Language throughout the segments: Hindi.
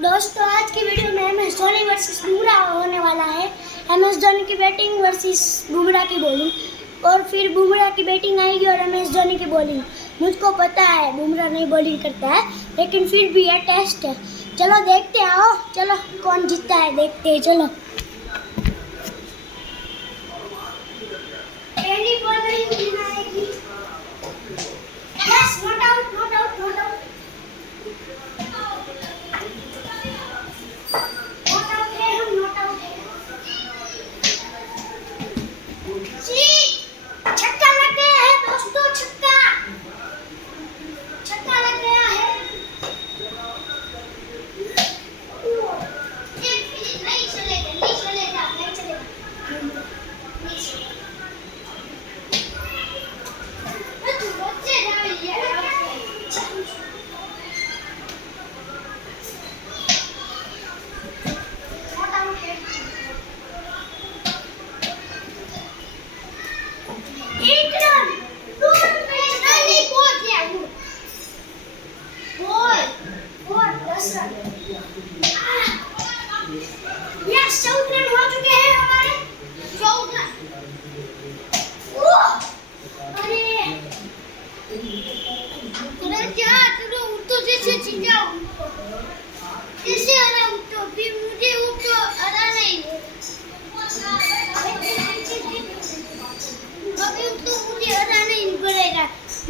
दोस्तों आज की वीडियो में M S Dhoni versus Bumrah होने वाला है। एम एस धोनी की बैटिंग वर्सेस बुमराह की बॉलिंग, और फिर बुमराह की बैटिंग आएगी और एम एस धोनी की बॉलिंग। मुझको पता है बुमराह नहीं बॉलिंग करता है, लेकिन फिर भी यह टेस्ट है। चलो देखते आओ, चलो कौन जीतता है देखते हैं। चलो पहली बॉलिंग आएगी। Yes, not out, not out, not out. छक्का लग गया है दोस्तों, छक्का लग गया है। नहीं चलेगा, नहीं चलेगा, नहीं चलेगा।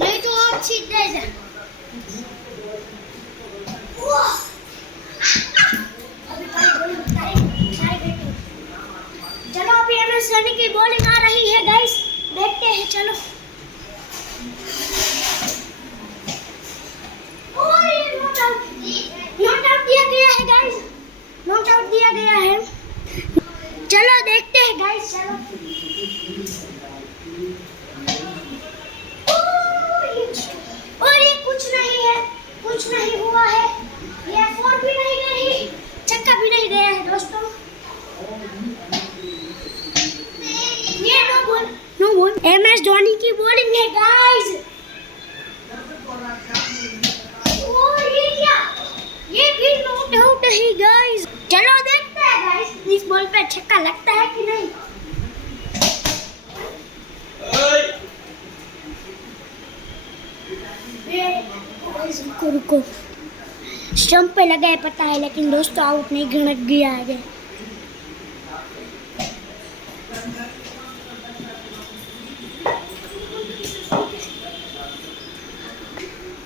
नहीं तो आप छीट जाए। चलो अभी एम एस धोनी की बॉलिंग आ रही है गाइस, देखते हैं। चलो नॉट आउट दिया गया है गाइस, नॉट आउट दिया गया है। चलो देखते हैं गाइस, चलो और ये कुछ नहीं है, कुछ नहीं हुआ है। ये फोर भी नहीं गई, छक्का भी नहीं गया है दोस्तों। ये no ball M S Dhoni की बॉलिंग है गाइस। ये क्या, ये भी नॉट आउट है गाइस। चलो देखते हैं गाइस, इस बॉल पे छक्का लगता है कि नहीं। रुको, स्टंप पे लगा है पता है, लेकिन दोस्तों आउट नहीं गणक गया है।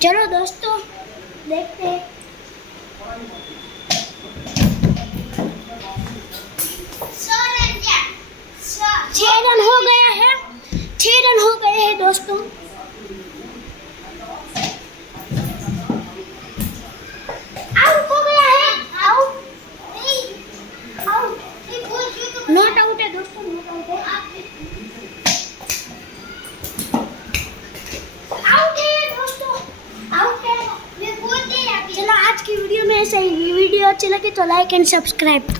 चलो दोस्तों देखते हैं। 6 रन हो गया है, 6 रन हो गए हैं दोस्तों। नॉट आउट है दोस्तों, नॉट आउट है। आउट है दोस्तों, आउट है। मैं बोलते हैं। चलो आज की वीडियो में ऐसा ही। वीडियो अच्छी लगे तो लाइक एंड सब्सक्राइब।